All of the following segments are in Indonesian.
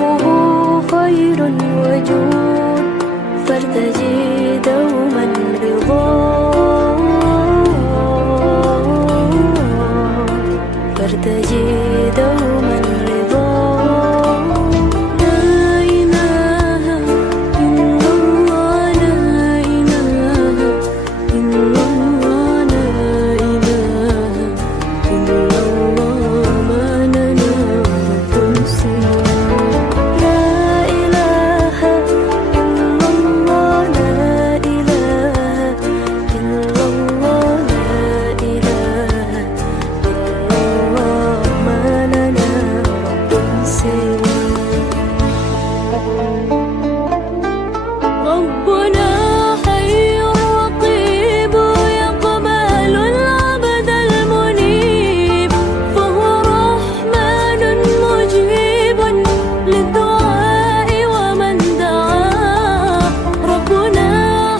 عفوه خير وجود فارتجي دوما رضاه فارتجي دوما رضاه لا إله إلا الله لا إله إلا الله لا إله إلا الله ما لنا رب سواه لا إله إلا الله لا إله إلا الله لا إله إلا الله ما لنا رب سواه ربنا حي رقيب يقبل العبد المنيب فهو رحمن مجيب للدعاء ومن دعاه ربنا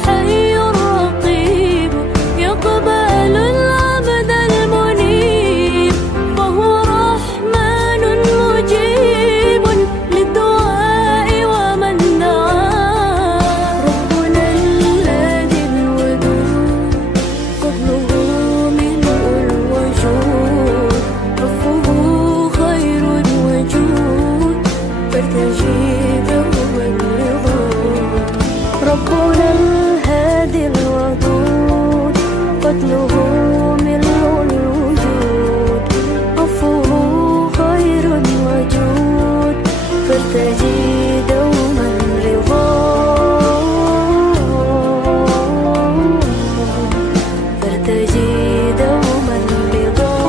حي رقيب يقبل العبد المنيب فهو رحمن مجيب للدعاء ومن دعاه ربنا الهادي الودود فضله ملء الوجود عفوه خير وجود فارتجي دوما رضاه ربنا الهادي الودود فضله ملء الوجود عفوه خير وجود فارتجي دوما رضاه فارتجي دوما رضاه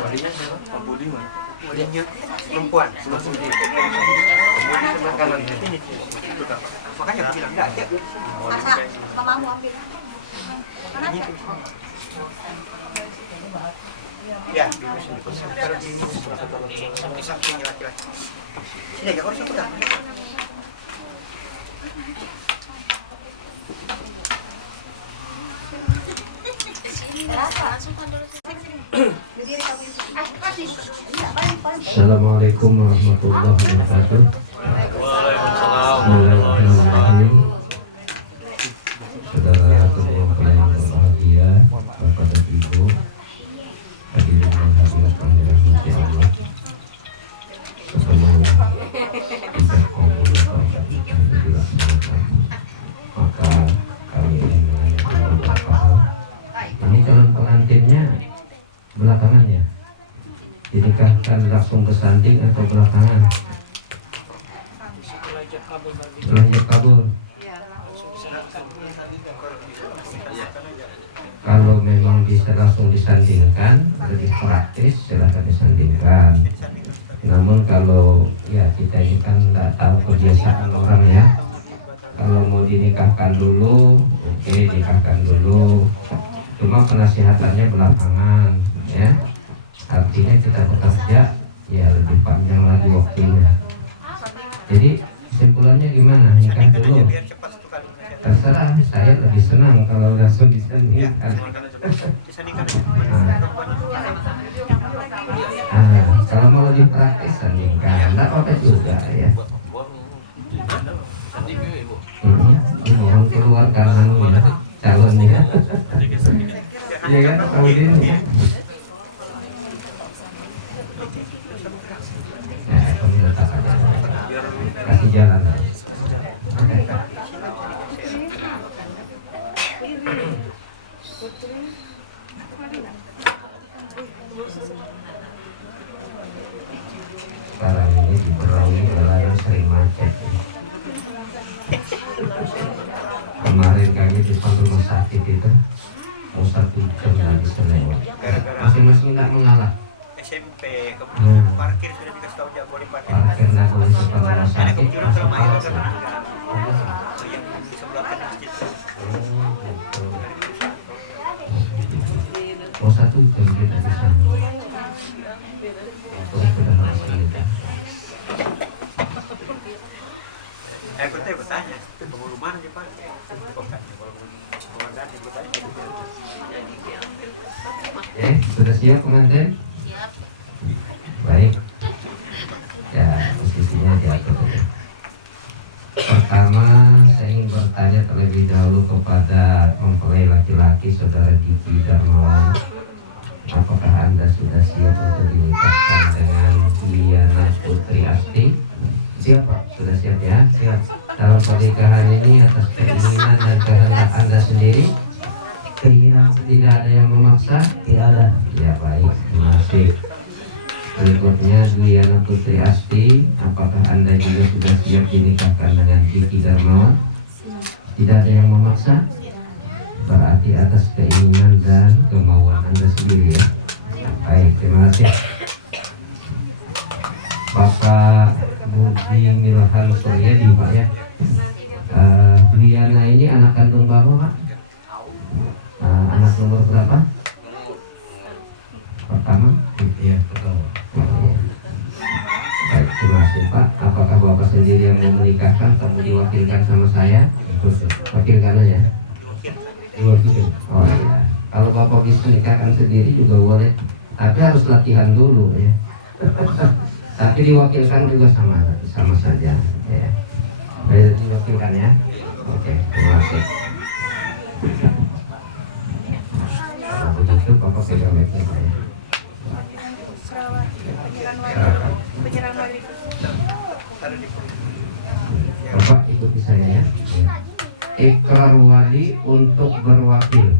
Walinya siapa? Pak Budi mana? Walinya perempuan, sebelah sini. Budi sebelah kanan. Itu tak. Makanya aku bilang enggak ada. Masa mamamu ambil. Ini. Ya, di sini. Kalau di ini di samping laki-laki. Sini agak harus aku dah. Assalamualaikum warahmatullahi wabarakatuh. Bismillahirrahmanirrahim. Saudara mempelai yang berbahagia, Bapak dan Ibu, hadirin dan hadirat yang dirahmati Allah. Sebelum kita kumpul pada kita dilaksanakan, maka kami ingin menanyakan beberapa hal. Ini calon pengantinnya belakangan ya? Dinikahkan langsung ke sanding atau belakangan? Setelah ijab kabul. Kalau memang bisa langsung disandingkan, lebih praktis, silahkan disandingkan. Namun kalau ya kita ini kan tidak tahu kebiasaan orang ya. Kalau mau dinikahkan dulu, oke, nikahkan dulu. Cuma penasihatannya belakangan ya. Artinya kita bekerja ya lebih panjang lagi waktunya. Jadi kesimpulannya gimana? Nikah dulu? Terserah, saya lebih senang kalau langsung disandingkan. Kalau mau lebih praktis sandingkan, tidak apa-apa juga ya. Ini orang keluar kanan ya, calonnya. Iya kan, Pak Udin? Kasih jalan. Sekarang ini diperangi oleh sering macet. Kemarin kami di depan rumah sakit itu mau 1 jam nggak bisa lewat. Masing-masing nggak mengalah. SMP, Hmm. kemudian parkir sudah dikasih tahu nggak boleh parkir. Parkir nggak boleh depan rumah Ada sakit. kebetulan Masuk sama itu paksa. yang di sebelah kan masjid. Oh 1 jam kita di sana. Oh sudah harus kita. Aku teh bertanya, penghulu mana sih Pak? Komandan yang bertanya. Sudah siap pengantin? Siap. Baik. Ya, posisinya diatur dulu. Pertama, saya ingin bertanya terlebih dahulu kepada mempelai laki-laki saudara Diki Darmawan. Apakah Anda sudah siap untuk dinikahkan dengan Diana Putri Asti? Siap Pak, sudah siap ya? Siap. Dalam pernikahan ini atas keinginan dan kehendak Anda sendiri? Keinginan tidak ada yang memaksa? Tidak ada. Ya baik, terima kasih. Berikutnya Diana Putri Asti, apakah Anda juga sudah siap dinikahkan dengan Diki Darmawan? Tidak ada yang memaksa? Berarti atas keinginan dan kemauan Anda sendiri ya. Baik, terima kasih. Bapak Budi Milhan Suryadi Pak ya. Diana ini anak kandung Bapak Pak? Anak nomor berapa? Pertama? Iya, pertama. Baik, terima kasih Pak. Apakah Bapak sendiri yang mau menikahkan atau mau diwakilkan sama saya? Wakilkan aja. Diwakilkan. Oh iya. Kalau Bapak bisa nikahkan sendiri juga boleh. Tapi harus latihan dulu ya. Tapi diwakilkan juga sama saja. Ya. Baik, diwakilkan ya. Oke, terima kasih. Kalau begitu Bapak pegang mic-nya Pak ya. Penyerahan wali. Bapak ikuti saya ya. Ikrar wali untuk berwakil.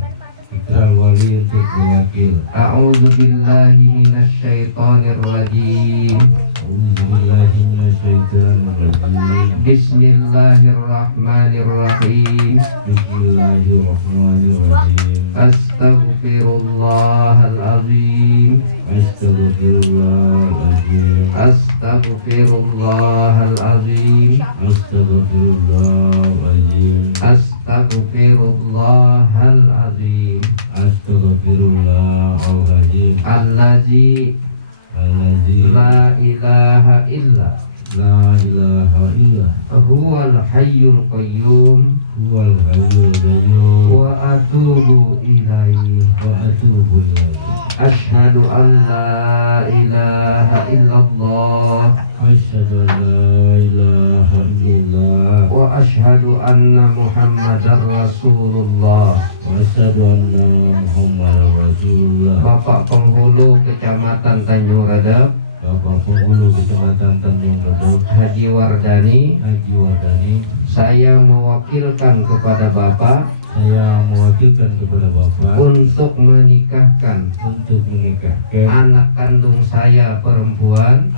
Ikrar wali untuk berwakil. A'udzubillahi minasyaitonir rajim. A'udzubillahi minasyaitonir rajim. Bismillahirrahmanirrahim. Bismillahirrahmanirrahim. Astaghfirullahalazim. Astaghfirullahalazim. Astaghfirullahalazim. Astaghfirullahalazim. Astaghfirullahalazim. Astaghfirullahalazim. Allazi la ilaha illa la ilaha illa huwal hayyul qayyum huwal hayyul qayyum wa atubu ilaihi asyhadu an la ilaha illallah asyhadu an la ilaha illallah wa asyhadu anna muhammadar rasulullah wa asyhadu anna muhammadar rasulullah. Bapak Penghulu Kecamatan Tanjung Redap, Bapak Penghulu Kecamatan Tanjung Redap, Haji Wardani, saya mewakilkan kepada Bapak untuk menikahkan anak kandung saya perempuan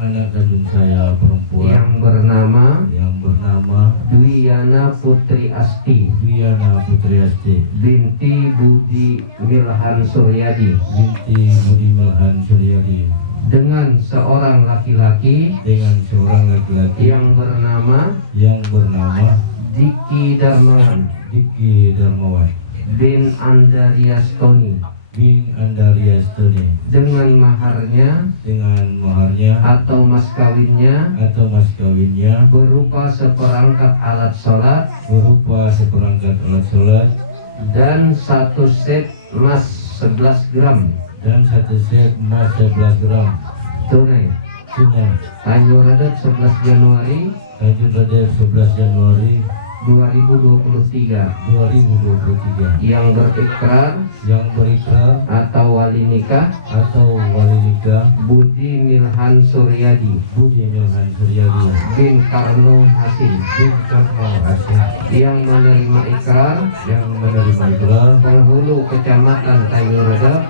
yang bernama Diana Putri Asti binti Budi Milhan Suryadi dengan seorang laki-laki yang bernama Diki Darmawan bin Andariastoni dengan maharnya atau mas kawinnya berupa seperangkat alat sholat dan 1 set emas 11 gram tunai. Tanjung Redap 11 Januari 2023 yang berikrar atau wali nikah Budi Milhan Suryadi bin Karno Hasim yang menerima ikrar penghulu Kecamatan Tanjung Redap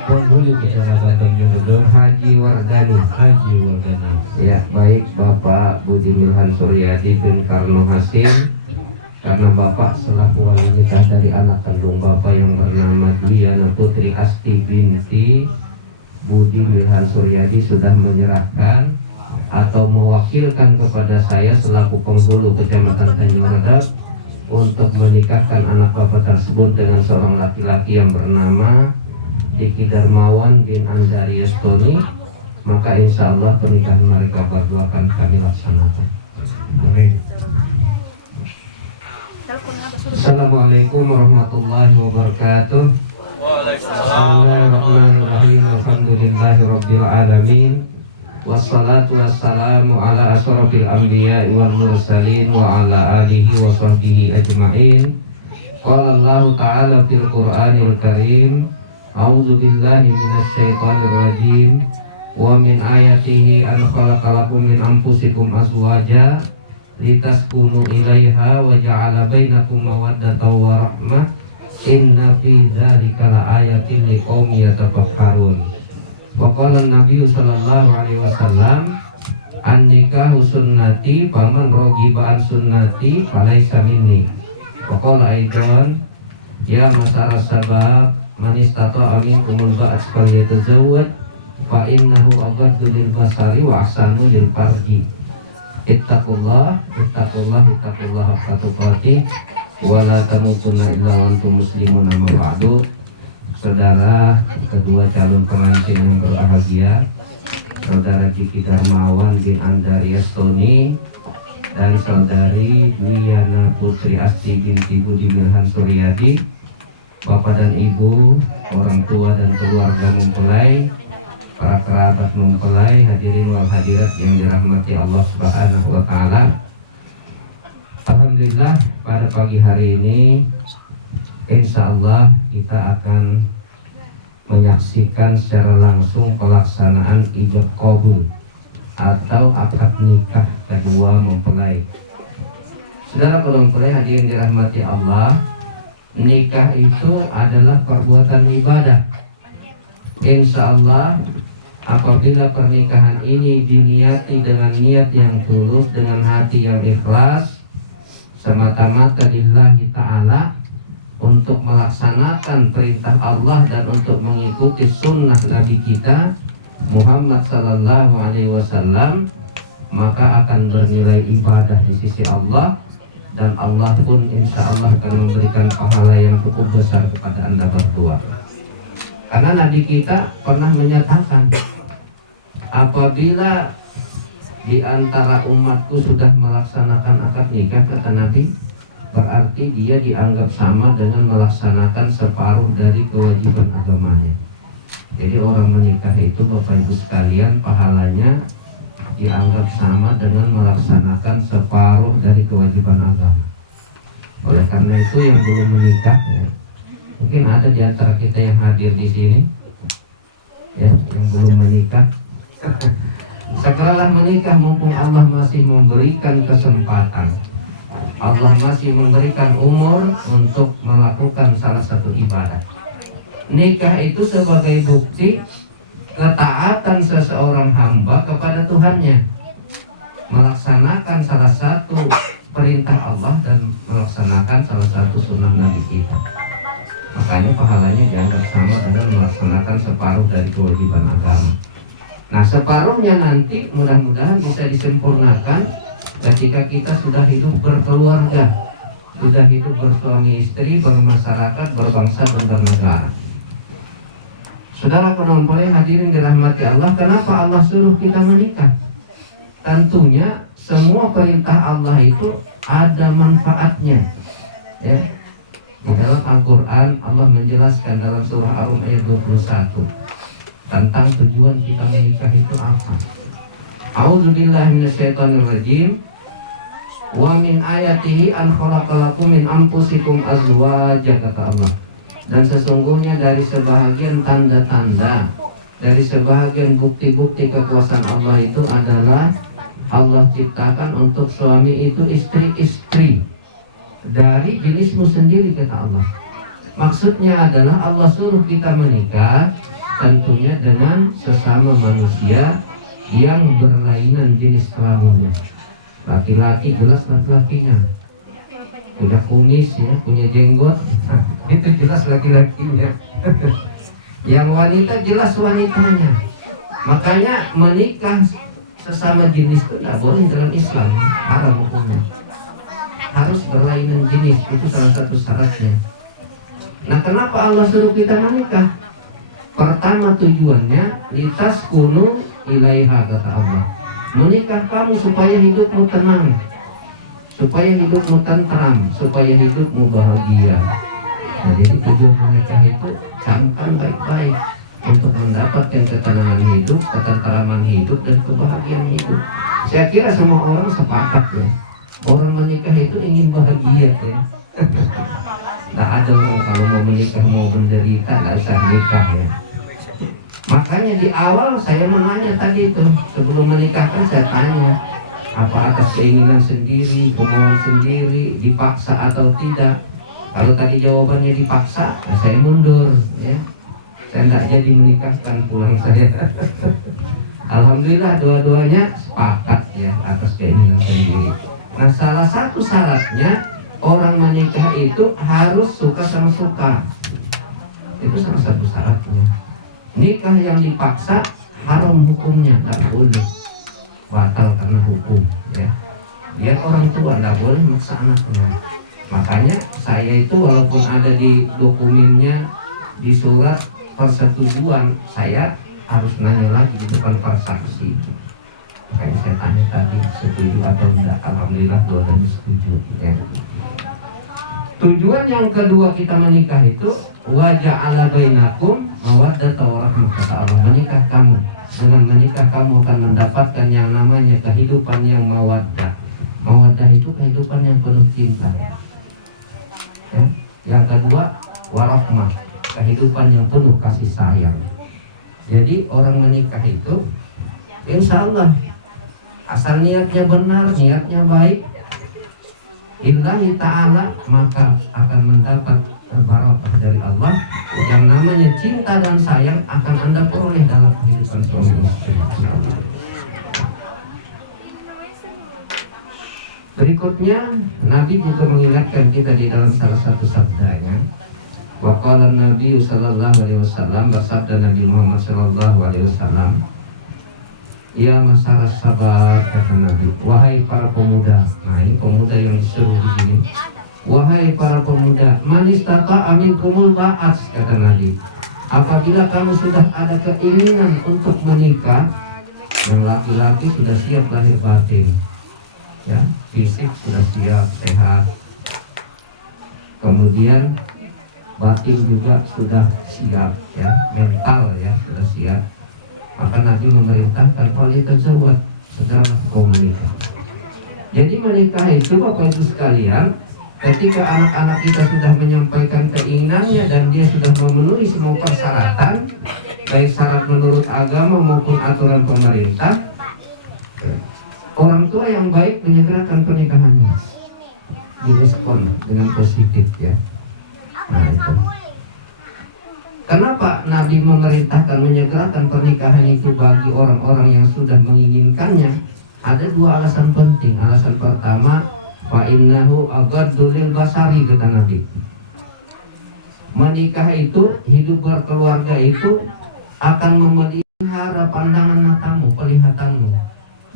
Haji Wardani. Ya, baik Bapak Budi Milhan Suryadi bin Karno Hasim, karena Bapak selaku wali nikah dari anak kandung Bapak yang bernama Dwiana Putri Asti binti Budi Milhan Suryadi sudah menyerahkan atau mewakilkan kepada saya selaku penghulu Kecamatan Tanjung Redap untuk menikahkan anak Bapak tersebut dengan seorang laki-laki yang bernama Diki Darmawan bin Andari Yastoni. Maka insya Allah pernikahan mereka berdua akan kami laksanakan. Amin. Assalamualaikum warahmatullahi wabarakatuh. Bismillahirrahmanirrahim. Alhamdulillahirabbil alamin. Wassalatu wassalamu ala asyrafil anbiya'i wal mursalin wa ala alihi wa sahbihi ajma'in. Qala Allah ta'ala fil Qur'anil Karim, a'udzu billahi minasy syaithanir rajim. Wa min ayatihi an khalaqalakum min anfusikum azwaja litaskunu ilaiha wa ja'ala bainakum mawaddatan wa rahmah inna fi dzalika laayatin liqaumin yatafakkarun. Wa qala an-nabiy sallallahu alaihi wasallam an-nikahu sunnati faman raghiba an sunnati falaysa minni. Wa qala aidan ya masara sabab man istata'a minkumul ba'at falyatazawwaj fa innahu aghaddu lil basari wa ahsanu lil farji. Ittaqullah haqqa tuqatih wa la tamutunna illa wa antum muslimun. Amma ba'du. Saudara kedua calon pengantin yang berbahagia, Saudara Diki Darmawan bin Andari Yastoni dan Saudari Dwiana Putri Asti binti Budi Milhan Suryadi, Bapak dan Ibu, orang tua dan keluarga mempelai, para kerabat mempelai, hadirin wal hadirat yang dirahmati Allah Subhanahu wa taala. Alhamdulillah pada pagi hari ini insya Allah kita akan menyaksikan secara langsung pelaksanaan ijab qabul atau akad nikah kedua mempelai. Saudara mempelai hadirin dirahmati Allah, nikah itu adalah perbuatan ibadah. Insya Allah apabila pernikahan ini diniati dengan niat yang tulus, dengan hati yang ikhlas, semata-mata lillahi ta'ala, untuk melaksanakan perintah Allah dan untuk mengikuti sunnah Nabi kita Muhammad sallallahu alaihi wasallam, maka akan bernilai ibadah di sisi Allah, dan Allah pun insya Allah akan memberikan pahala yang cukup besar kepada Anda berdua. Karena Nabi kita pernah menyatakan, apabila di antara umatku sudah melaksanakan akad nikah, kata Nabi, berarti dia dianggap sama dengan melaksanakan separuh dari kewajiban agamanya. Jadi orang menikah itu Bapak Ibu sekalian, pahalanya dianggap sama dengan melaksanakan separuh dari kewajiban agama. Oleh karena itu yang belum menikah, ya, mungkin ada di antara kita yang hadir di sini, ya, yang belum menikah. Segeralah menikah mumpung Allah masih memberikan kesempatan, Allah masih memberikan umur untuk melakukan salah satu ibadah. Nikah itu sebagai bukti ketaatan seseorang hamba kepada Tuhannya, melaksanakan salah satu perintah Allah dan melaksanakan salah satu sunnah Nabi kita. Makanya pahalanya dianggap sama dengan melaksanakan separuh dari kewajiban agama. Nah, separuhnya nanti mudah-mudahan bisa disempurnakan ketika kita sudah hidup berkeluarga, sudah hidup bersuami istri, bermasyarakat, berbangsa dan bernegara. Saudara penonton hadirin dirahmati Allah, kenapa Allah suruh kita menikah? Tentunya semua perintah Allah itu ada manfaatnya. Ya. Di dalam Al-Quran Allah menjelaskan dalam surah Ar-Rum ayat 21 tentang tujuan kita menikah itu apa. A'udzubillahi minasyaitonirrajim. Wa min ayatihi an khalaqalakum min anfusikum azwaja, kata Allah. Dan sesungguhnya dari sebahagian tanda-tanda, dari sebahagian bukti-bukti kekuasaan Allah itu adalah Allah ciptakan untuk suami itu istri-istri dari jenismu sendiri, kata Allah. Maksudnya adalah Allah suruh kita menikah tentunya dengan sesama manusia yang berlainan jenis kelaminnya. Laki-laki jelas laki-lakinya, punya kumis ya, punya jenggot, itu jelas laki-lakinya. Yang wanita jelas wanitanya. Makanya menikah sesama jenis itu tidak boleh dalam Islam, haram hukumnya. Harus berlainan jenis, itu salah satu syaratnya. Nah, kenapa Allah suruh kita menikah? Pertama tujuannya litaskunu ilaiha, kata Allah. Menikah kamu supaya hidupmu tenang, supaya hidupmu tentram, supaya hidupmu bahagia. Nah, jadi tujuan menikah itu camkan baik-baik untuk mendapatkan ketenangan hidup, ketentraman hidup, dan kebahagiaan hidup. Saya kira semua orang sepakat ya, orang menikah itu ingin bahagia ya. Nah, ada orang kalau mau menikah mau menderita nggak usah nikah ya. Makanya di awal saya menanya tadi itu, sebelum menikahkan saya tanya, apa atas keinginan sendiri, kemauan sendiri, dipaksa atau tidak. Kalau tadi jawabannya dipaksa, nah saya mundur ya. Saya tidak jadi menikahkan, pulang saya. Alhamdulillah dua-duanya sepakat ya atas keinginan sendiri. Nah, salah satu syaratnya orang menikah itu harus suka sama suka. Itu salah satu syaratnya. Nikah yang dipaksa haram hukumnya, tidak boleh, batal karena hukum ya. Biar orang tua tidak boleh maksa anaknya. Makanya saya itu walaupun ada di dokumennya, di surat persetujuan, saya harus nanya lagi di depan para saksi. Makanya saya tanya tadi setuju atau tidak. Alhamdulillah dua-duanya setuju ya. Tujuan yang kedua kita menikah itu waja'ala bainakum mawaddata wa rahmah, kata Allah. Menikah kamu, dengan menikah kamu akan mendapatkan yang namanya kehidupan yang mawaddah. Mawaddah itu kehidupan yang penuh cinta ya. Yang kedua warahmah, kehidupan yang penuh kasih sayang. Jadi orang menikah itu insya Allah asal niatnya benar, niatnya baik Illahi ta'ala, maka akan mendapat barakah dari Allah. Yang namanya cinta dan sayang akan Anda peroleh dalam kehidupan suami istri. Berikutnya Nabi juga mengingatkan kita di dalam salah satu sabdanya. Wa qala Nabi sallallahu alaihi wasallam, bersabda Nabi Muhammad sallallahu alaihi wasallam, ya masyarakat sabar, kata Nabi, wahai para pemuda. Nah, ini pemuda yang disuruh di sini. Wahai para pemuda, man istata'a minkumul ba'at, kata Nabi. Apabila kamu sudah ada keinginan untuk menikah, yang laki-laki sudah siap lahir batin, ya, fisik sudah siap, sehat. Kemudian batin juga sudah siap, ya, mental ya sudah siap. Maka Nabi memerintahkan wanita tersebut segera kau menikah. Jadi menikah itu Bapak Ibu sekalian, ketika anak-anak kita sudah menyampaikan keinginannya dan dia sudah memenuhi semua persyaratan, baik syarat menurut agama maupun aturan pemerintah, orang tua yang baik menyegerakan pernikahannya, direspon dengan positif ya. Nah itu. Kenapa Nabi memerintahkan menyegerakan pernikahan itu bagi orang-orang yang sudah menginginkannya? Ada dua alasan penting. Alasan pertama, fa innahu aghaddu lil basari, kata Nabi. Menikah itu, hidup berkeluarga itu akan memelihara pandangan matamu, penglihatanmu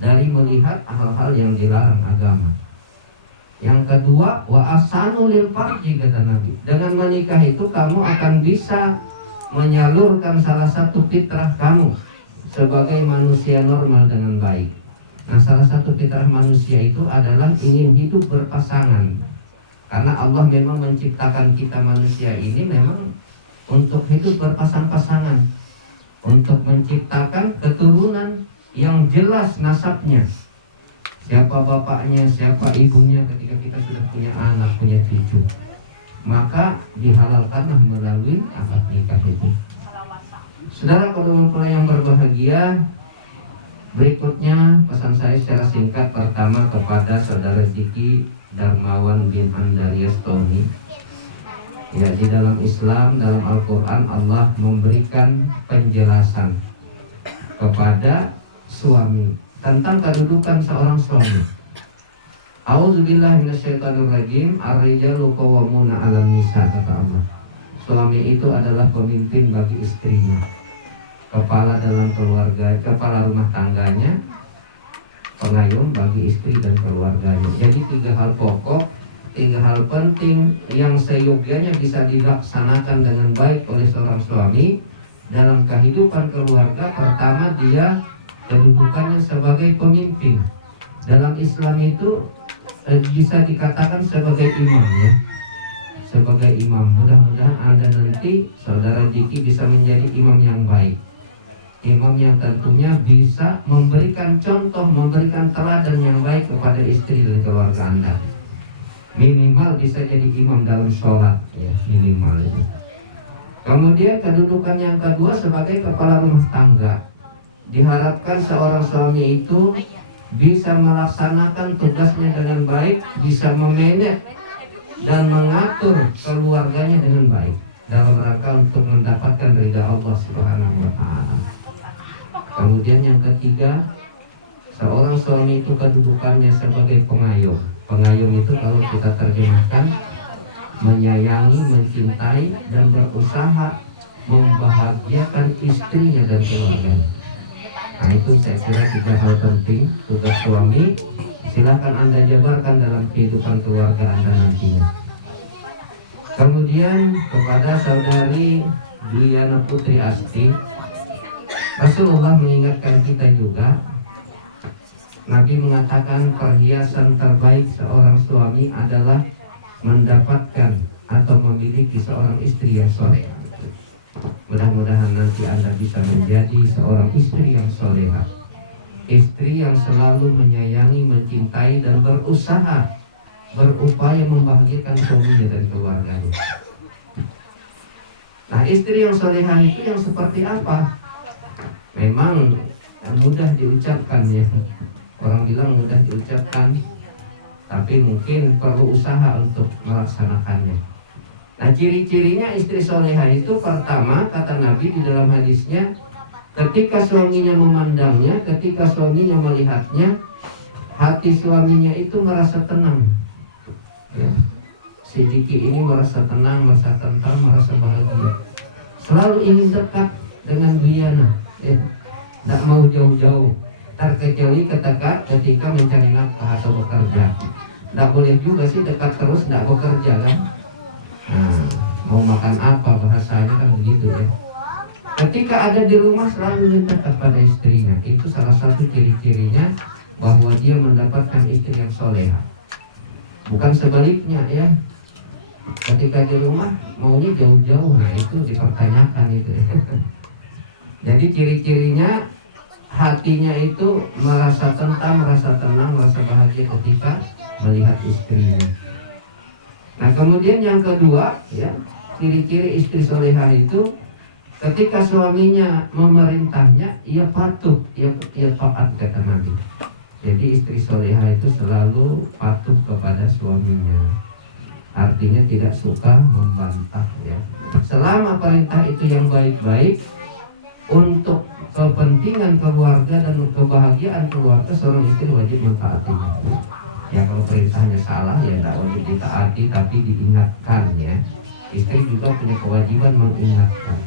dari melihat hal-hal yang dilarang agama. Yang kedua, wa asanu lil farji, kata Nabi. Dengan menikah itu kamu akan bisa menyalurkan salah satu fitrah kamu sebagai manusia normal dengan baik. Nah, salah satu fitrah manusia itu adalah ingin hidup berpasangan. Karena Allah memang menciptakan kita manusia ini memang untuk hidup berpasang-pasangan, untuk menciptakan keturunan yang jelas nasabnya, siapa bapaknya, siapa ibunya ketika kita sudah punya anak, punya cucu. Maka dihalalkanlah melalui akad nikah itu. Saudara kaum yang berbahagia, berikutnya pesan saya secara singkat pertama kepada saudara Diki Darmawan bin Andarias Tony. Ya, di dalam Islam, dalam Al-Quran Allah memberikan penjelasan kepada suami tentang kedudukan seorang suami. A'udzubillahi minasyaitonirrajim. Ar-rijalu qawwamuna 'alan nisa, kata Allah. Suami itu adalah pemimpin bagi istrinya, kepala dalam keluarga, kepala rumah tangganya, pengayom bagi istri dan keluarganya. Jadi 3 hal pokok, 3 hal penting yang seyogianya bisa dilaksanakan dengan baik oleh seorang suami dalam kehidupan keluarga. Pertama, dia kedudukannya sebagai pemimpin. Dalam Islam itu bisa dikatakan sebagai imam, ya, sebagai imam. Mudah-mudahan Anda nanti saudara Diki bisa menjadi imam yang baik, imam yang tentunya bisa memberikan contoh, memberikan teladan yang baik kepada istri dan keluarga Anda. Minimal bisa jadi imam dalam sholat, ya, minimal itu. Kemudian kedudukan yang kedua sebagai kepala rumah tangga. Diharapkan seorang suami itu bisa melaksanakan tugasnya dengan baik, bisa memanage dan mengatur keluarganya dengan baik dalam rangka untuk mendapatkan ridha Allah Subhanahu wa Ta'ala. Kemudian yang ketiga, seorang suami itu kedudukannya sebagai pengayom. Pengayom itu kalau kita terjemahkan menyayangi, mencintai, dan berusaha membahagiakan istrinya dan keluarganya. Nah, itu saya kira 3 hal penting tugas suami. Silakan Anda jabarkan dalam kehidupan keluarga Anda nantinya. Kemudian kepada saudari Diana Putri Asti, Rasulullah mengingatkan kita juga. Nabi mengatakan perhiasan terbaik seorang suami adalah mendapatkan atau memiliki seorang istri yang soleh. Mudah-mudahan nanti Anda bisa menjadi seorang istri yang soleha, istri yang selalu menyayangi, mencintai, dan berusaha, berupaya membahagiakan suaminya dan keluarganya. Nah, istri yang soleha itu yang seperti apa? Memang mudah diucapkan, ya. Orang bilang mudah diucapkan, tapi mungkin perlu usaha untuk melaksanakannya. Nah, ciri-cirinya istri soleha itu pertama, kata Nabi di dalam hadisnya, ketika suaminya memandangnya, ketika suaminya melihatnya, hati suaminya itu merasa tenang, ya. Si Diki ini merasa tenang, merasa tentram, merasa bahagia, selalu ingin dekat dengan Diana, ya. Tidak mau jauh-jauh, terkecuali ketika mencari nafkah atau bekerja. Tidak boleh juga sih dekat terus tidak bekerja, kan. Nah, mau makan apa bahasanya kan begitu, ya. Ketika ada di rumah selalu minta kepada istrinya. Itu salah satu ciri-cirinya bahwa dia mendapatkan istri yang soleha. Bukan sebaliknya, ya. Ketika di rumah maunya jauh-jauh, nah itu dipertanyakan itu. Jadi ciri-cirinya hatinya itu merasa tentram, merasa tenang, merasa bahagia ketika melihat istrinya. Nah, kemudian yang kedua, ya, ciri-ciri istri soleha itu ketika suaminya memerintahnya, ia patuh, ia taat, kata Nabi. Jadi istri soleha itu selalu patuh kepada suaminya. Artinya tidak suka membantah, ya. Selama perintah itu yang baik-baik untuk kepentingan keluarga dan kebahagiaan keluarga, seorang istri wajib mentaatinya. Ya, kalau perintahnya salah ya tidak wajib ditaati, tapi diingatkan, ya. Istri juga punya kewajiban mengingatkan.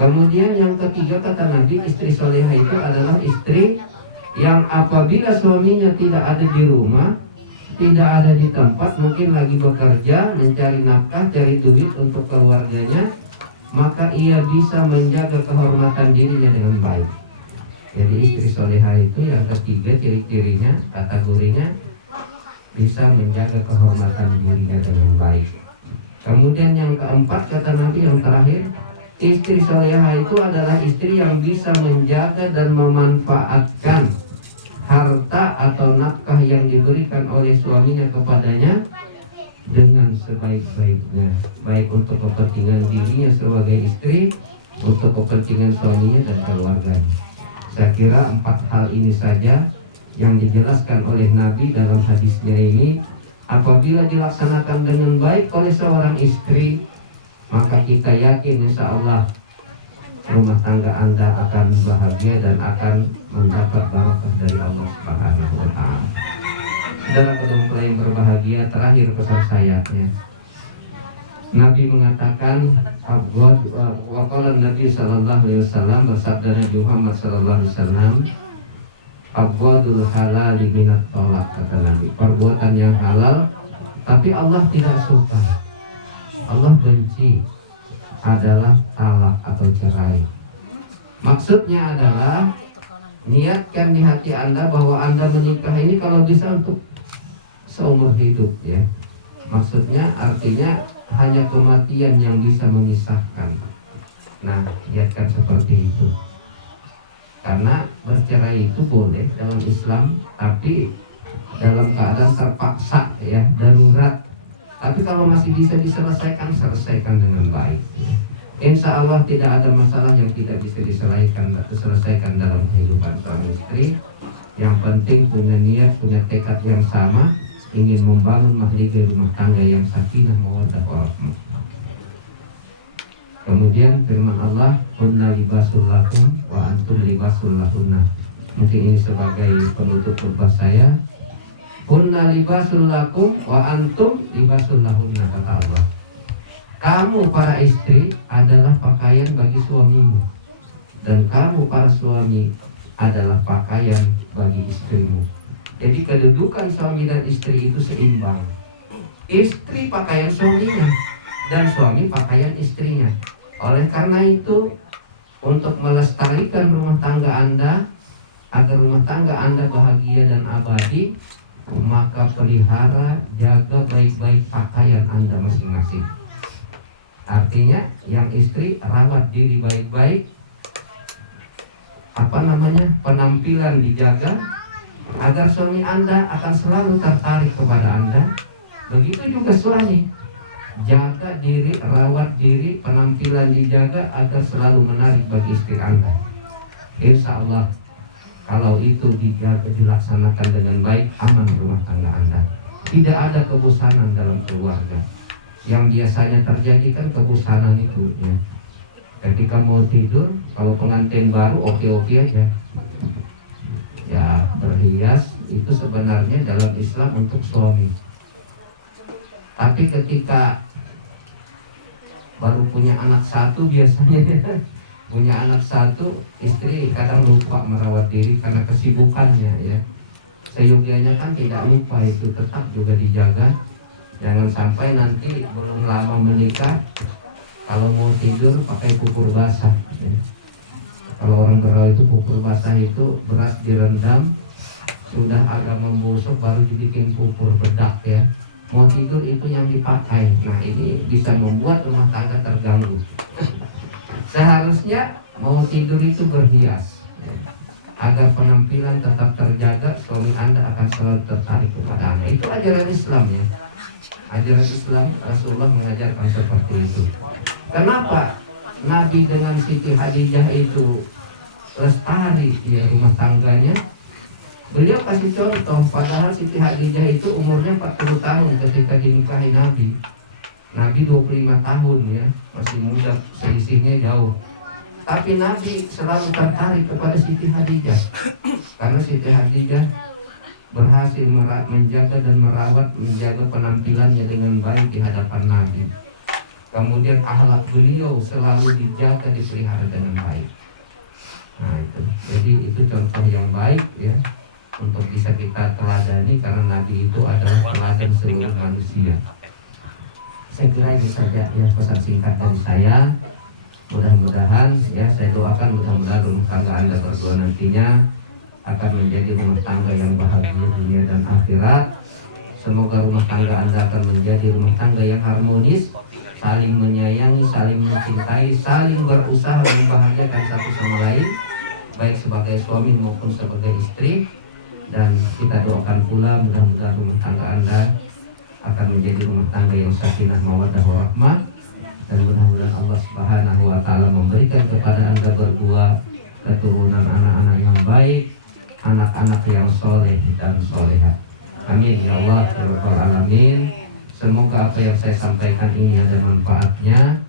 Kemudian yang ketiga, kata Nabi, istri soleha itu adalah istri yang apabila suaminya tidak ada di rumah, tidak ada di tempat, mungkin lagi bekerja, mencari nafkah, cari duit untuk keluarganya, maka ia bisa menjaga kehormatan dirinya dengan baik. Jadi istri soleha itu yang ketiga ciri-cirinya, kategorinya, bisa menjaga kehormatan dirinya dengan baik. Kemudian yang keempat, kata Nabi, yang terakhir, istri soleha itu adalah istri yang bisa menjaga dan memanfaatkan harta atau nafkah yang diberikan oleh suaminya kepadanya dengan sebaik-baiknya, baik untuk kepentingan dirinya sebagai istri, untuk kepentingan suaminya dan keluarganya. Saya kira 4 hal ini saja yang dijelaskan oleh Nabi dalam hadisnya ini. Apabila dilaksanakan dengan baik oleh seorang istri, maka kita yakin insya Allah rumah tangga Anda akan bahagia dan akan mendapat barakah dari Allah Subhanahu wa Ta'ala. Dalam kedua yang berbahagia, terakhir pesan saya ya. Nabi mengatakan, waqala Nabi sallallahu alaihi wasallam, bersabda Nabi Muhammad sallallahu alaihi wasallam, abwadul halal minat tolak, kata Nabi, perbuatan yang halal tapi Allah tidak suka, Allah benci adalah talak atau cerai. Maksudnya adalah niatkan di hati Anda bahwa Anda menikah ini kalau bisa untuk seumur hidup ya. Maksudnya artinya hanya kematian yang bisa memisahkan. Nah, niatkan seperti itu. Karena bercerai itu boleh dalam Islam, tapi dalam keadaan terpaksa ya, darurat. Tapi kalau masih bisa diselesaikan, selesaikan dengan baik ya. Insya Allah tidak ada masalah yang tidak bisa diselesaikan dalam kehidupan suami istri. Yang penting punya niat, punya tekad yang sama, ingin membangun mahligai rumah tangga yang sakinah mawaddah warahmah. Kemudian firman Allah, "Hunna libasul lakum wa antum libasul lahunna." Mungkin ini sebagai penutup khutbah saya. Hunna libasul lakum wa antum libasul lahunna, kata Allah. Kamu para istri adalah pakaian bagi suamimu, dan kamu para suami adalah pakaian bagi istrimu. Jadi kedudukan suami dan istri itu seimbang. Istri pakaian suaminya dan suami pakaian istrinya. Oleh karena itu, untuk melestarikan rumah tangga Anda, agar rumah tangga Anda bahagia dan abadi, maka pelihara, jaga baik-baik pakaian Anda masing-masing. Artinya yang istri rawat diri baik-baik, penampilan dijaga, agar suami Anda akan selalu tertarik kepada Anda. Begitu juga suami, jaga diri, rawat diri, penampilan dijaga agar selalu menarik bagi istri Anda. Insya Allah kalau itu dijaga, dilaksanakan dengan baik, aman rumah tangga Anda. Tidak ada kebosanan dalam keluarga. Yang biasanya terjadi kan kebosanan itu ya. Ketika mau tidur, kalau pengantin baru oke-oke aja ya, berhias itu sebenarnya dalam Islam untuk suami. Tapi ketika baru punya anak satu, biasanya punya anak satu, istri kadang lupa merawat diri karena kesibukannya ya. Seyogianya kan tidak lupa, itu tetap juga dijaga. Jangan sampai nanti belum lama menikah, kalau mau tidur pakai pupur basah ya. Kalau orang Berau itu pupur basah itu beras direndam, sudah agak membusuk baru dibikin pupur bedak ya. Mau tidur itu yang dipakai. Nah ini bisa membuat rumah tangga terganggu. Seharusnya mau tidur itu berhias ya. Agar penampilan tetap terjaga, suami Anda akan selalu tertarik kepada Anda. Itu ajaran Islam ya. Ajaran Islam, Rasulullah mengajarkan seperti itu. Kenapa Nabi dengan Siti Khadijah itu lestari ya rumah tangganya? Beliau kasih contoh, padahal Siti Khadijah itu umurnya 40 tahun ketika dinikahi Nabi. Nabi 25 tahun ya, masih muda, selisihnya jauh. Tapi Nabi selalu tertarik kepada Siti Khadijah, karena Siti Khadijah berhasil menjaga dan merawat, menjaga penampilannya dengan baik di hadapan Nabi. Kemudian akhlak beliau selalu dijaga, dipelihara dengan baik. Nah itu, jadi itu contoh yang baik ya, untuk bisa kita teladani, karena Nabi itu adalah teladan seluruh manusia. Saya kira itu saja ya pesan singkat dari saya. Mudah-mudahan ya, saya doakan mudah-mudahan rumah tangga Anda berdua nantinya akan menjadi rumah tangga yang bahagia dunia dan akhirat. Semoga rumah tangga Anda akan menjadi rumah tangga yang harmonis, saling menyayangi, saling mencintai, saling berusaha membahagiakan satu sama lain, baik sebagai suami maupun sebagai istri. Dan kita doakan pula mudah-mudahan rumah tangga Anda akan menjadi rumah tangga yang sakinah mawaddah warahmah, dan mudah-mudahan Allah Subhanahu wa taala memberikan kepada Anda berdua keturunan anak-anak yang baik, anak-anak yang soleh dan soleha. Amin ya Allah ya Rabbal alamin. Semoga apa yang saya sampaikan ini ada manfaatnya.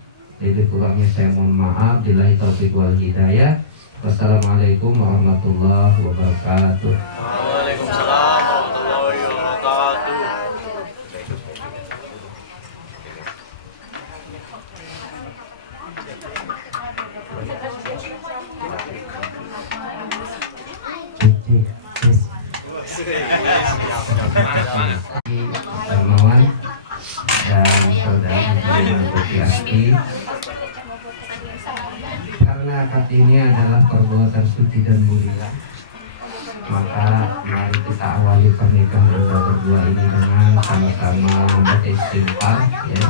Lebih kurangnya saya mohon maaf. Billahi taufiq wal hidayah. Wassalamualaikum warahmatullahi wabarakatuh. Waalaikumsalam warahmatullahi wabarakatuh. Darmawan dan saudari Putri Asti, karena akad ini adalah perbuatan suci dan mulia, maka mari kita awali pernikahan Anda berdua ini dengan sama-sama membaca istighfar, ya,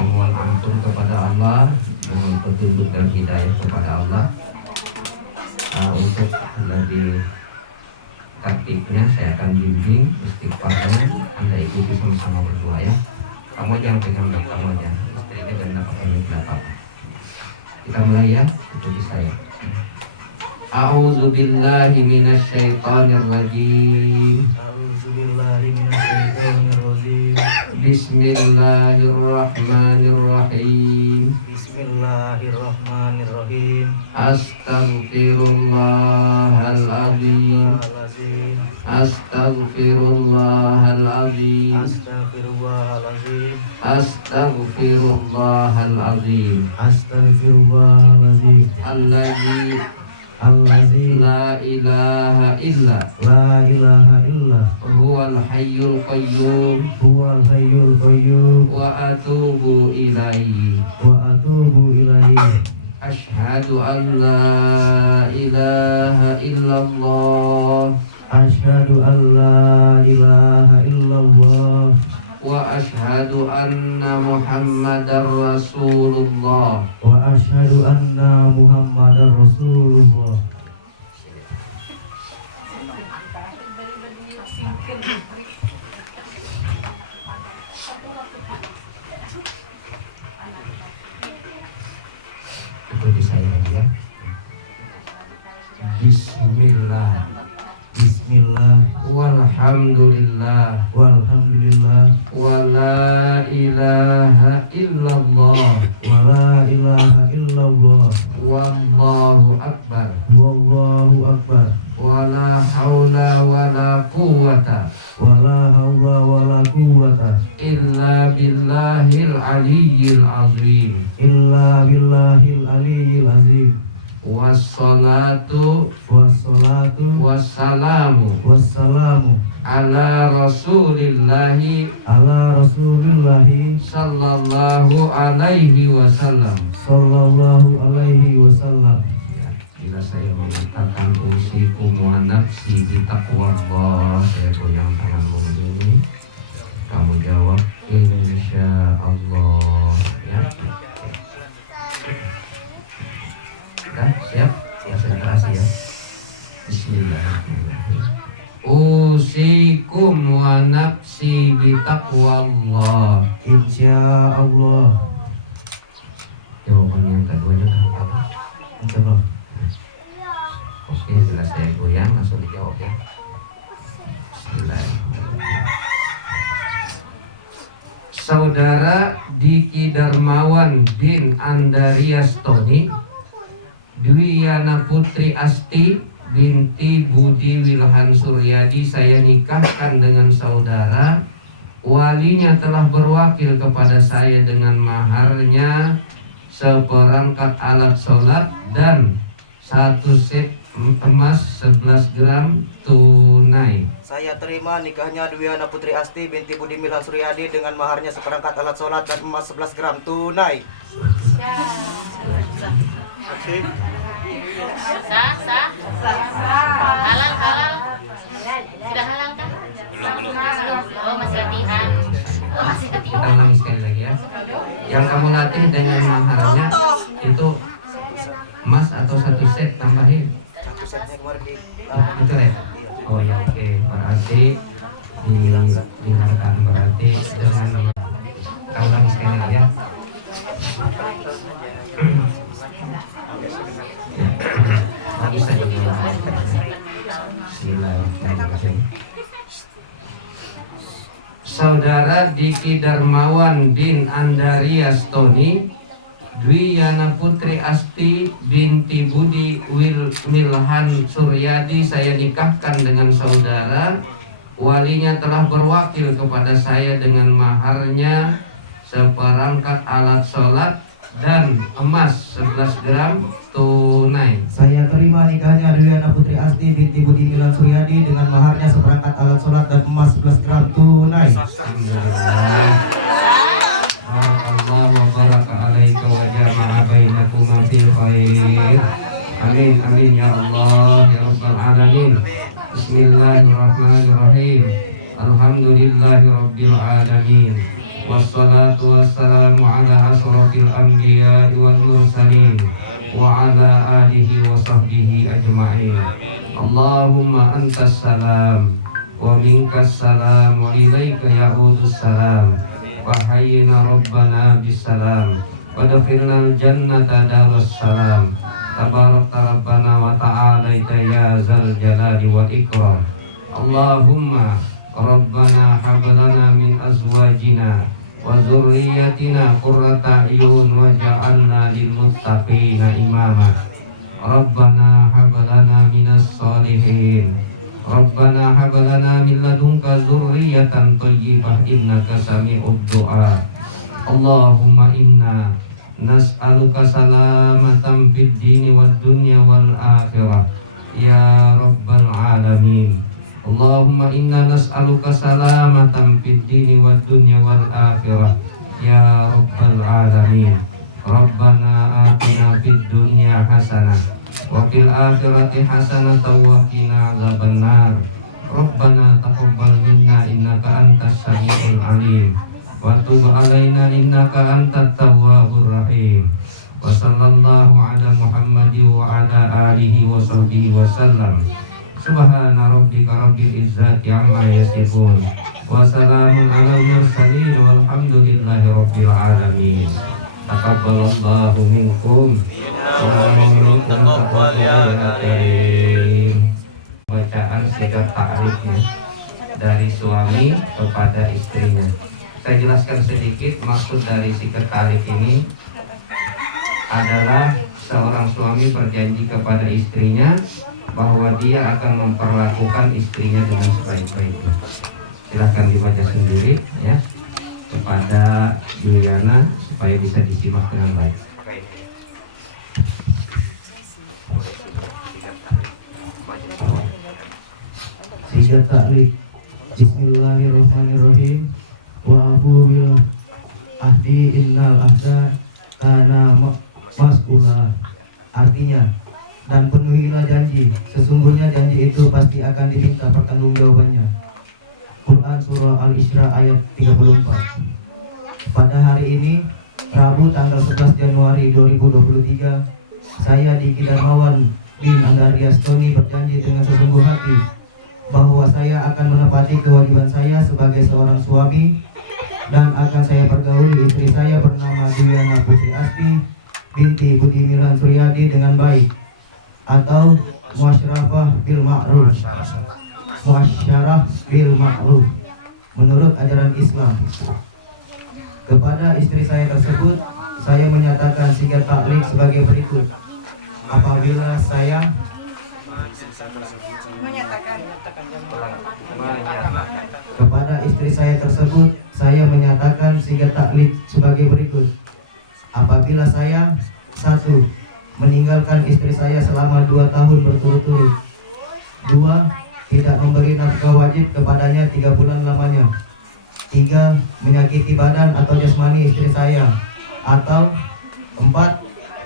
memohon ampun kepada Allah, memohon petunjuk dan hidayah kepada Allah. Untuk lebih tertibnya saya akan bimbing istighfarnya, Anda ikuti sama-sama berdua ya. Kamu jangan pegang dan kamu aja, istrinya dan dapat pamit apa-apa. Kita mulai ya, ikuti saya. A'udzu billahi minasyaitonir rajim. Bismillahirrahmanirrahim. Bismillahirrahmanirrahim. Astaghfirullahaladzim. Astaghfirullahaladzim. Astagfirullahalazim. Astaghfirullahaladzim. Astagfirullahalazim. Alladzi la ilaha illa La ilaha illa huwal hayyul qayyum huwal hayyul qayyum wa atubu ilaihi. wa atubu ilaihi. Asyhadu an la ilaha illallah Asyhadu an la ilaha illallah wa asyhadu anna Muhammadar Rasulullah. wa asyhadu anna Muhammadar Rasulullah. Ikuti saya lagi ya. Bismillah. Bismillah. Walhamdulillah. Walhamdulillah. Wa la ilaha illallah. Wa la ilaha illallah. Wallahu akbar. Wallahu akbar. Wa la hawla wa la quwwata Wa la hawla wa la quwwata illa billahil aliyyil azim. illa billahil aliyyil azim. Wassalatu Wassalatu wassalamu wassalamu ala rasulillahi ala rasulillahi sallallahu alaihi wasallam. sallallahu alaihi wasallam. Ya, bila saya mengatakan usikum wa nafsi bitaqwallah, saya goyang tanganmu begini, kamu jawab insya Allah ya. Sudah siap? Konsentrasi ya. Bismillahirrahmanirrahim. Usikum wa nafsi bitaqwallah. Insya Allah. Jawaban yang keduanya apa? Coba. Oke, setelah saya goyang langsung dijawab ya. Bismillahirrahmanirrahim. Saudara Diki Darmawan bin Andarias Toni, Dwiyana Putri Asti binti Budi Wilhan Suryadi saya nikahkan dengan saudara. Walinya telah berwakil kepada saya dengan maharnya seperangkat alat sholat dan 1 set emas 11 gram tunai. Saya terima nikahnya Dwiyana Putri Asti binti Budi Milhan Suryadi dengan maharnya seperangkat alat sholat dan emas 11 gram tunai. Sah. Halal. Sudah halal kan? Oh, masih latihan. Kita ulangi sekali lagi ya. Yang kamu latih dengan maharnya itu emas atau 1 set tambahin. Satu setnya kemarin di Itu ya. Oh ya, oke. Berarti didengarkan, berarti dengan ulang sekali lagi ya. Ya, bagus saja. Bismillahirrahmanirrahim. Saudara Diki Darmawan bin Andarias Toni, Dwi Yana Putri Asti binti Budi Milhan Suryadi saya nikahkan dengan saudara. Walinya telah berwakil kepada saya dengan maharnya seperangkat alat sholat dan emas 11 gram tunai. Saya terima nikahnya Dwiana Putri Asti binti Budi Milhan Suryadi dengan maharnya seperangkat alat sholat dan emas 11 gram tunai. Alhamdulillah. Allah wa baraka alaika wa jama'a bainakuma fil khair. Amin amin ya Allah ya rabbal alamin. Bismillahirrahmanirrahim. Alhamdulillahi rabbil alamin. Wassalatu wassalamu ala asrofil anbiya wal mursalin wa ala alihi wa sahbihi ajma'in. Allahumma antas salam wa minkas salam wa ilaika ya'udus salam. Wahayyina rabbana bisalam wa dakhilnal jannata darus salam. Tabarakta rabbana wa ta'alaita ya zal jalali wal ikram. Allahumma rabbana hablana min azwajina wa zurriyatina qurrata a'yun waj'alna lil muttaqina imama. Rabbana hablana minas solihin. Rabbana hablana min ladunka dzurriyyatan thayyibah innaka sami'ud du'a. Allahumma inna nas'aluka salamatan fid dini wad dunya wal akhirah ya rabbal alamin. Allahumma inna nas'aluka salamatan fid dini wad dunya wal akhirah ya rabbal alamin. Rabbana atina fid dunya hasanah wa fil akhirati hasanatan wa qina adzabannar. Rabbana taqabbal minna innaka antas samiul alim wa tub alaina innaka antat tawwabur rahim. Wa sallallahu ala Muhammadin wa ala alihi wa sahbihi wa sallam. Subhana rabbika rabbil izzati amma yasifun wa salamun alal mursalin walhamdulillahi rabbil alamin. Taqabbalallahu minkum. Bacaan sikap ta'rifnya dari suami kepada istrinya. Saya jelaskan sedikit maksud dari sikap ta'rif ini adalah seorang suami berjanji kepada istrinya bahwa dia akan memperlakukan istrinya dengan sebaik-baiknya. Silahkan dibaca sendiri ya kepada Juliana supaya bisa disimak dengan baik. Sigat ta'rif. Bismillahirrahmanirrahim. Wa afu bil ahdi innal ahda kana mas'ula. Artinya, dan penuhilah janji, sesungguhnya janji itu pasti akan diminta pertanggungjawabannya. Quran Surah Al-Isra ayat 34. Pada hari ini, Rabu tanggal 11 Januari 2023, saya Diki Darmawan bin Andarias Toni berjanji dengan sesungguh hati bahwa saya akan menepati kewajiban saya sebagai seorang suami dan akan saya pergauli istri saya bernama Dwiana Putri Asti binti Budi Milhan Suryadi dengan baik, atau muasyarah bil ma'ruf. Muasyarah bil ma'ruf menurut ajaran Islam. Kepada istri saya tersebut, saya menyatakan sigat ta'liq sebagai berikut. Apabila saya kepada istri saya tersebut, saya menyatakan sigat ta'liq sebagai berikut. Apabila saya 1. meninggalkan istri saya selama 2 tahun berturut-turut. 2. tidak memberi nafkah wajib kepadanya 3 bulan lamanya. 3. menyakiti badan atau jasmani istri saya. Atau 4.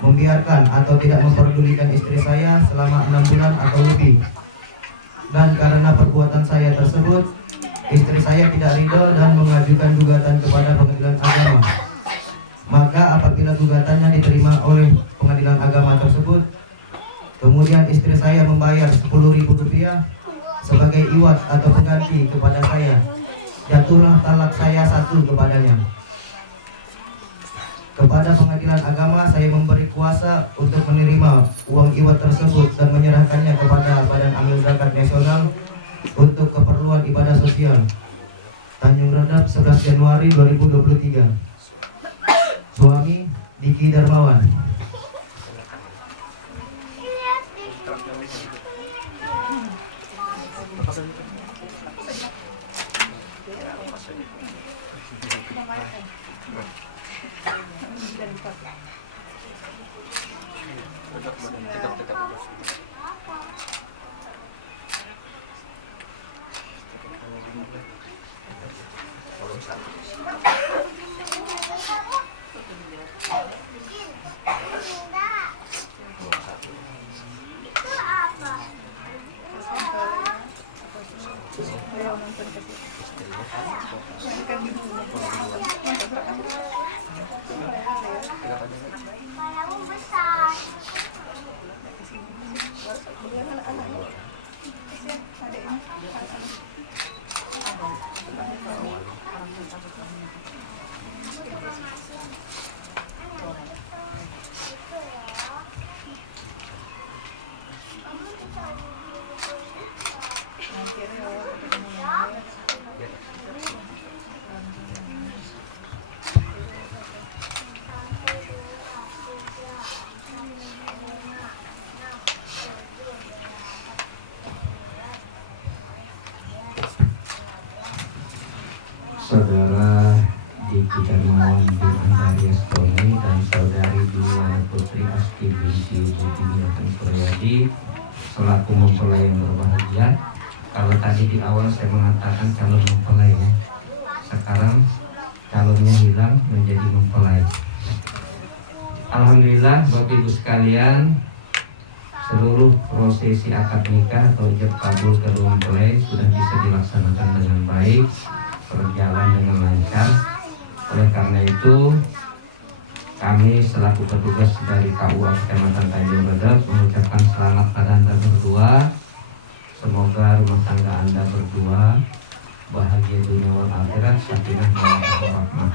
membiarkan atau tidak memperdulikan istri saya selama 6 bulan atau lebih. Dan karena perbuatan saya tersebut, istri saya tidak ridho dan mengajukan gugatan kepada pengadilan agama. Maka apabila gugatannya diterima oleh pengadilan agama tersebut, kemudian istri saya membayar Rp10.000 sebagai iwat atau pengganti kepada saya, jatuhlah talak saya 1 kepadanya. Kepada pengadilan agama saya memberi kuasa untuk menerima uang iwat tersebut dan menyerahkannya kepada Badan Amil Zakat Nasional untuk keperluan ibadah sosial. Tanjung Redap, 11 Januari 2023. Suami Diki Darmawan. Saudara Diki Darmawan bin Andarias Tony dan saudari Diana Putri Asti binti Budi Suryadi selaku mempelai yang berbahagia. Kalau tadi di awal saya mengatakan calon mempelai ya, sekarang calonnya hilang menjadi mempelai. Alhamdulillah Bapak Ibu sekalian, seluruh prosesi akad nikah atau ijab kabul kedua mempelai sudah bisa dilaksanakan dengan baik, berjalan dengan lancar. Oleh karena itu kami selaku petugas dari KUA Kecamatan Tanjung Redap mengucapkan selamat pada Anda berdua. Semoga rumah tangga Anda berdua bahagia dunia wal akhirat, sakinah mawaddah warahmah.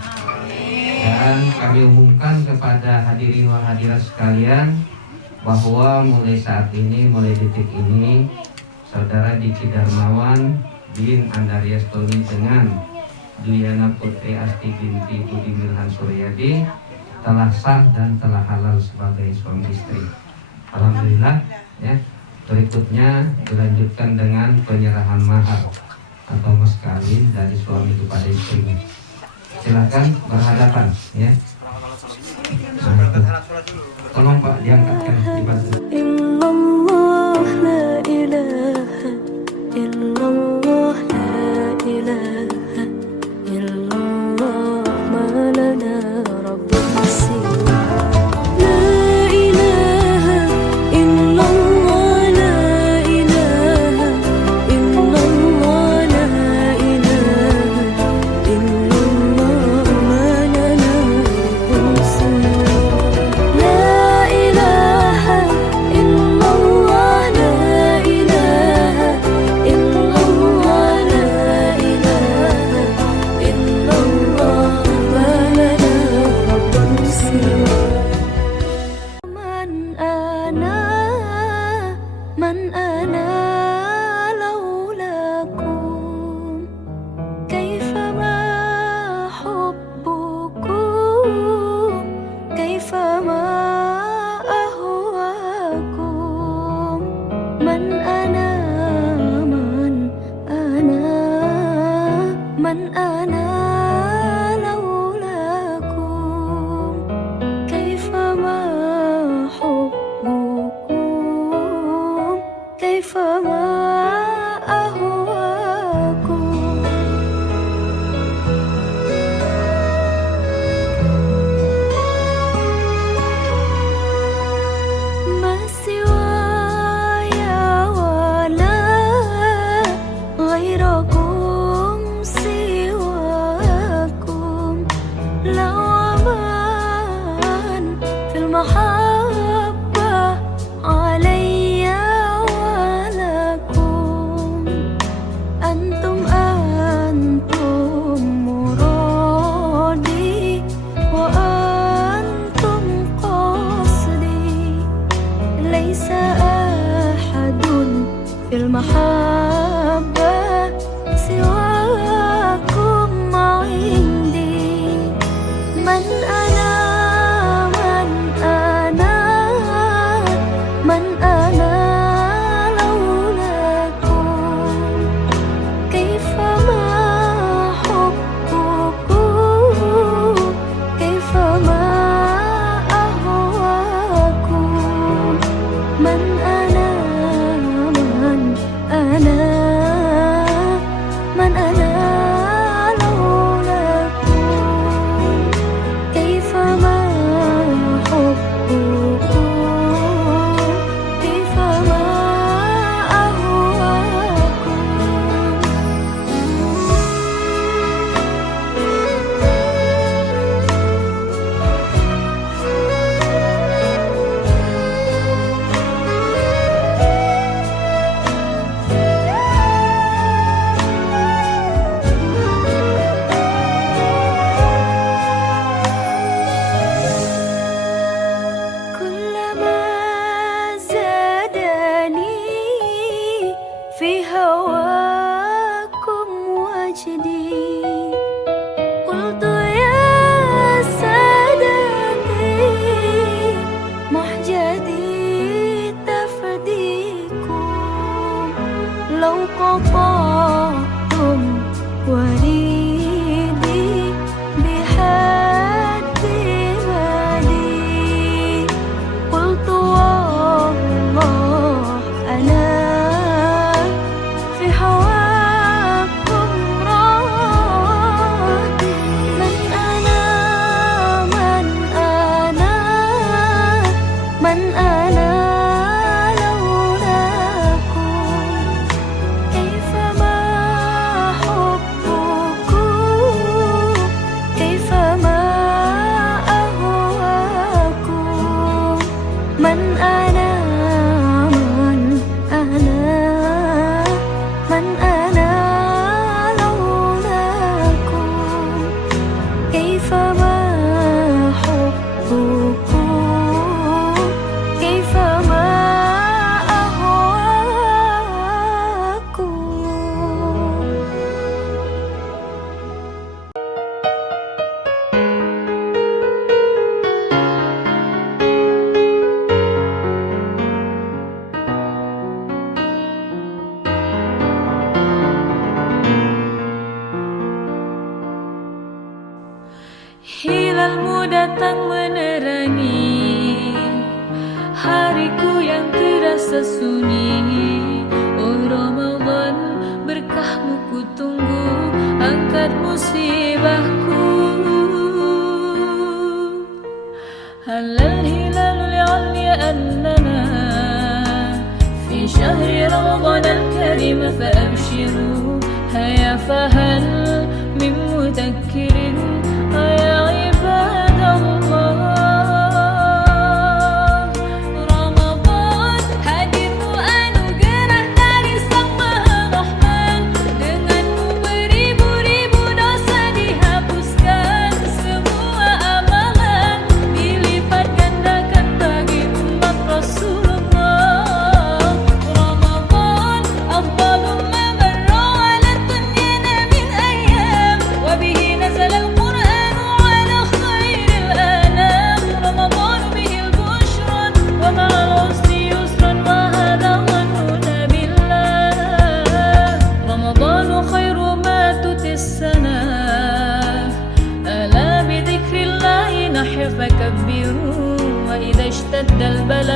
Dan kami umumkan kepada hadirin wal hadirat sekalian bahwa mulai saat ini, mulai detik ini, saudara Diki Darmawan bin Andarias Tony dengan Diana Putri Asti binti Budi Suryadi telah sah dan telah halal sebagai suami istri. Alhamdulillah ya. Berikutnya dilanjutkan dengan penyerahan mahar atau mas kawin dari suami kepada istrinya. Silakan berhadapan ya. Nah, itu. Tolong Pak diangkatkan dibantu. Illallah la ilaha illallah la ilaha illallah ma lana rabbun siwa. La ilaha illallah la ilaha illallah la ilaha illallah ma lana rabbun siwa. La ilaha illallah la ilaha illallah la ilaha illallah ma lana rabbun siwa. Man ana laulakum kaifa ma hubbukum kaifa ma ahwakum man ana laulakum kaifa ma hubbukum kaifa ma ahwakum. Ma siwaya wala ghairakum siwaya رشدي قلت يا سادتي محجتي تفديكم لو قطعتم وريدي بحد مالي قلت والله أنا في هواكم راضي من أنا لولاكم كيفما حبكم كيفما أهواكم من أنا لولاكم كيفما حبكم كيفما أهواكم Hilalmu datang menerangi hariku yang terasa sunyi. Oh Ramadan, berkahmu ku tunggu, angkat musibahku. Halal hilal li'alli annana fi syahri Ramadan al-karim fa'abshiru. Haya fahal min mudakkirin ya ibadallah. Ramadan hadirmu anugerah dari Sang Maha Rahman. Denganmu beribu-ribu dosa dihapuskan, semua amalan dilipat gandakan bagi umat Rasulullah. Ramadan afdalu ma marra ala dunyana min ayyam wa bihi nazala al-Qur'an ala khairil anam. Ramadan bihi al-bushra wa ma'al husni yusran wa hadha dhanuna billah. Ramadan khairu ma tutis sana ala bi dhikrillahi nahya fakabbiru wa idha ishtadda al-bala